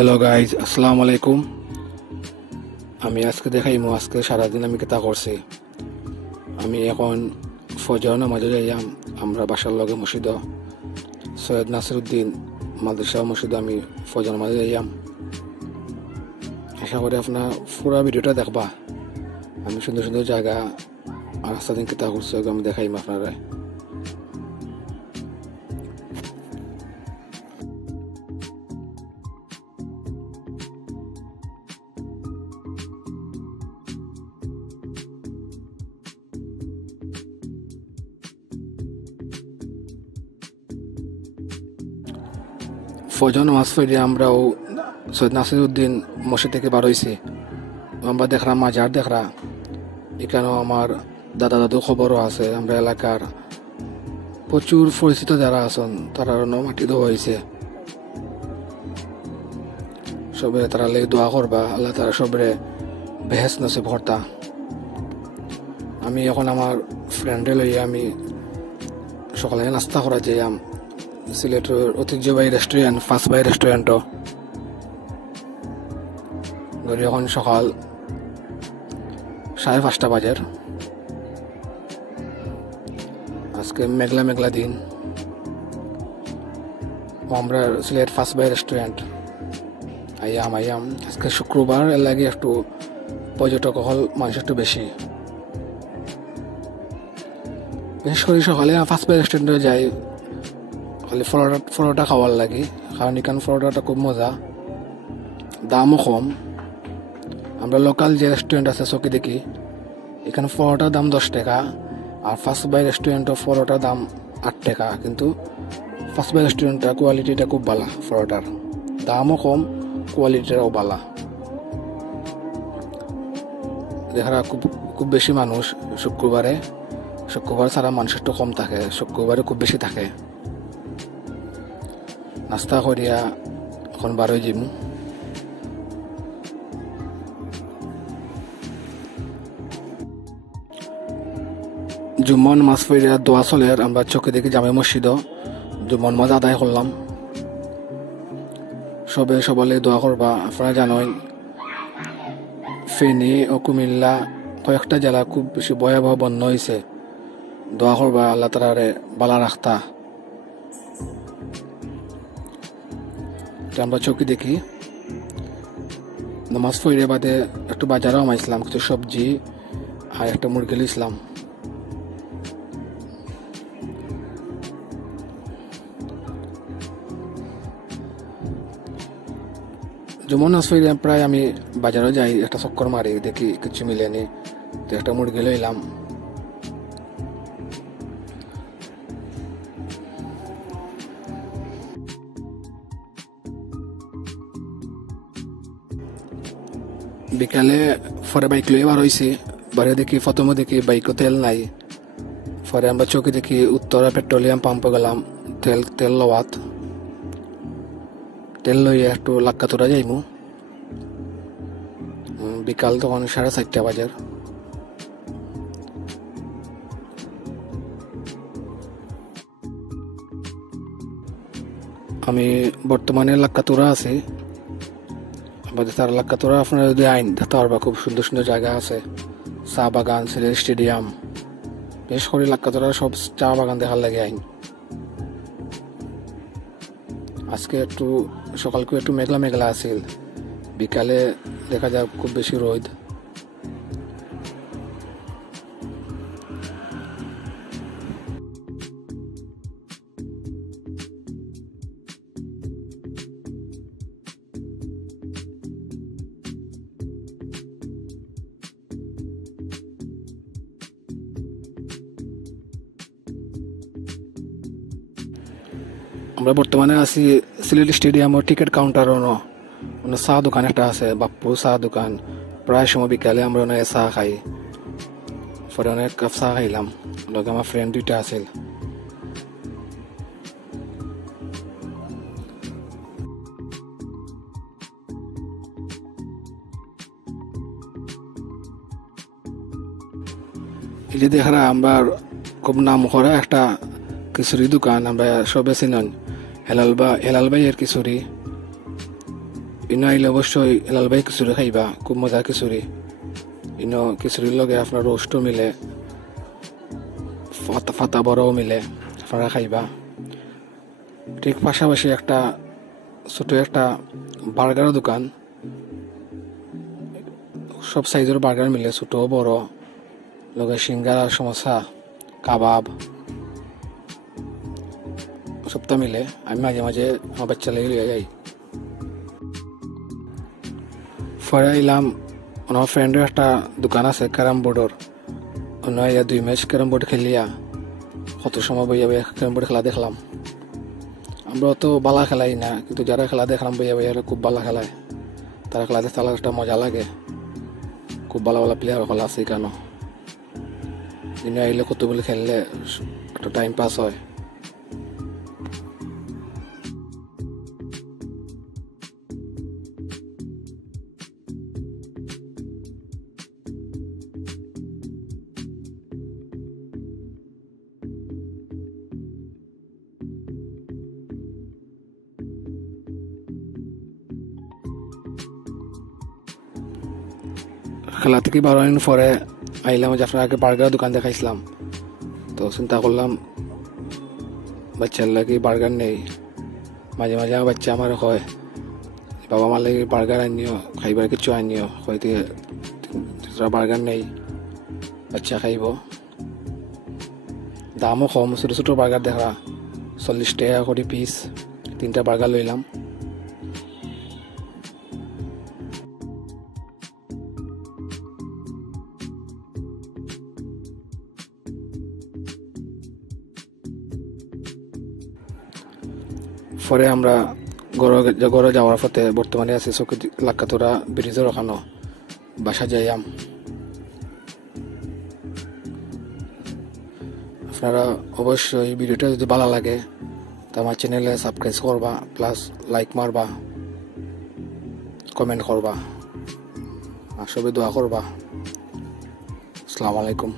Hello guys, আসসালামু আলাইকুম। আমি আজকে দেখাইমু আজকে সারাদিন আমি কেতা করছি। আমি এখন ফজর নামাজে যাইয়াম আমরা বাসার লগে মসজিদ সৈয়দ নাসিরউদ্দিন মাদ্রাসা মসজিদ আমি ফজর নামাজে যাইয়াম। আশা করি আপনার পুরা ভিডিওটা দেখবা। আমি সুন্দর সুন্দর জায়গা আর রাস্তা দিন কেতা করছি আমি দেখাইম আপনারা। ফজর নামাজ পড়ে আমরাও সৈয়দ নাসিরউদ্দিন মসজিদ থেকে বার হয়েছি। আমরা দেখলাম মাজার দেখরা, এখানেও আমার দাদা দাদু খবরও আছে। আমরা এলাকার প্রচুর পরিচিত যারা আছেন তারা মাটি দেওয়া হয়েছে। সবে তারা লেগে দোয়া করবা, আল্লাহ তারা সবরে বেহেস নসিব হর্তা। আমি এখন আমার ফ্রেন্ডে লইয়া আমি সকালে নাস্তা করা যাইয়াম সিলেটের ঐতিহ্যবাহী রেস্টুরেন্ট ফার্স্ট বাই রেস্টুরেন্টও। ধরি এখন সকাল 5:30 বাজের। আজকে মেঘলা মেঘলা দিন। আমরা সিলেট ফার্স্ট বাই রেস্টুরেন্ট আইয়াম আজকে শুক্রবার, এর লাগে একটু পর্যটক হল মানুষ একটু বেশি। বিশেষ করে সকালে ফার্স্ট বাই রেস্টুরেন্টে যাই খালি ফরোটা খাওয়ার লাগে, কারণ এখানে ফরোটাটা খুব মজা, দামও কম। আমরা লোকাল যে রেস্টুরেন্ট আছে চকি দেখি, এখানে ফরোটার দাম 10 টাকা আর ফার্স্ট বাই রেস্টুরেন্টের ফরোটার দাম 8 টাকা। কিন্তু ফার্স্ট বাই রেস্টুরেন্টটা কোয়ালিটিটা খুব ভালো, ফরোটার দামও কম, কোয়ালিটিটাও ভালো। দেখা খুব বেশি মানুষ শুক্রবার ছাড়া মানুষ একটু কম থাকে, শুক্রবারে খুব বেশি থাকে। নাস্তা করিয়া এখন বার হয়ে যাইমু। জুম্মা নামাজ পড়িয়া দোয়া চলের আমরা চোখে দেখি জামে মসজিদ জুম্মা নামাজ আদায় করলাম। সবাই দোয়া করবা। আপনারা জানেন ফেনী ও কুমিল্লা কয়েকটা জেলা খুব বেশি ভয়াবহ বন্যা হয়েছে। দোয়া করবা আল্লাহ তাআলারে বালা রাখতা। আমরা চৌকি দেখি নামাজ পড়ে বাদে একটু বাজারেও আমাইছিলাম, কিছু সবজি আর একটা মুরগি লিছিলাম। যেমন নামাজ পড়ে প্রায় আমি বাজারেও যাই, একটা চক্কর মারি দেখি কিছু মিলেনি, তো একটা মুরগি লইলাম। বিকালে পরে বাইক লইয়ে বার হয়েছি, বারে দেখি প্রথমে দেখি বাইকও তেল নাই। পরে আমরা চৌকি দেখি উত্তরা পেট্রোলিয়াম পাম্পে গেলাম তেল লওয়াত। তেল লইয়ে একটু লাক্কাতুরা যাইমু। বিকাল তখন 4:30 বাজার। আমি বর্তমানে লাক্কাতুরা আছি। আমাদের তার লাক্কাতুরা আপনারা যদি আইন দেখতে পারবা, খুব সুন্দর সুন্দর জায়গা আছে, চা বাগান, সিলেট স্টেডিয়াম। বিশেষ করে লাক্কাতুরা সব চা বাগান দেখার লাগে আইন। আজকে একটু সকালকে একটু মেঘলা মেঘলা আছিল, বিকালে দেখা যায় খুব বেশি রোদ। আমরা বর্তমানে আছি সিলেট স্টেডিয়ামের টিকিট কাউন্টারও চা দোকান একটা আছে, বাপ্পু চা দোকান। প্রায় সময় বিকালে আমরা অনেক চা খাই। পরে অনেক কাপ চা খাইলাম, লগে আমার ফ্রেন্ড 2টা আছিল। এই যে দেখা আমরা খুব নাম করা একটা খিচুড়ি দোকান, আমরা সবে চিনেন হেলাল ভাইয়ের খিচুড়ি। ইনো আইলে অবশ্যই লালবাই খিচুড়ি খাইবা, খুব মজার খিচুড়ি। ইনো খিচুড়ির লগে আপনার রোস্টও মিলে, ফাতা বড়াও মিলে, আপনারা খাইবা। ঠিক পাশাপাশি একটা ছোট একটা বার্গারের দোকান, সব সাইজের বার্গার মিলে, ছোট বড়, লগে সিঙ্গারা, সমোসা, কাবাব সবটা মিলে। আমি মাঝে মাঝে আমার বাচ্চা লেগে লিয়ে যাই। পরে এলাম আমার ফ্রেন্ডের একটা দোকান আছে ক্যারাম বোর্ডের, অন্য 2 ম্যাচ ক্যারাম বোর্ড খেলিয়া কত সময় বইয়া বইয়া ক্যারাম বোর্ড খেলা দেখলাম। আমরা তো বালা খেলাই না, কিন্তু যারা খেলা দেখলাম বইয়া বইয়া খুব বালা খেলায়, তারা খেলা দেখতে একটা মজা লাগে। খুব ভালো ভালো প্লেয়ার হল আছে কেন, দিনে আইলে কতগুলি খেললে একটা টাইম পাস হয়। খেলা থেকে 12 মিনিট পরে আইলাম, যে আপনার আগে বার্গার দোকান দেখাইছিলাম, তো চিন্তা করলাম বাচ্চার লাগে বার্গার নেই। মাঝে মাঝে আমার বাচ্চা আমার হয়, বাবা আমার লাগে বার্গার আনিও, খাইবার কিছু আনিও, হয়তো বার্গার নেই, বাচ্চা খাইব। দামও কম, ছোটো ছোটো বার্গার দেখা 40 টাকা করে পিস। 3টা বার্গার লইলাম। পরে আমরা গড়ে যাওয়ার পথে বর্তমানে আছে লাক্কাতোরা ব্রিজের ওখানো বাসা যাইয়াম। আপনারা অবশ্যই ভিডিওটা যদি ভালো লাগে তো আমার চ্যানেলে সাবস্ক্রাইব করবা, প্লাস লাইক মারবা, কমেন্ট করবা, আর সবাই দোয়া করবা। আসসালামু আলাইকুম।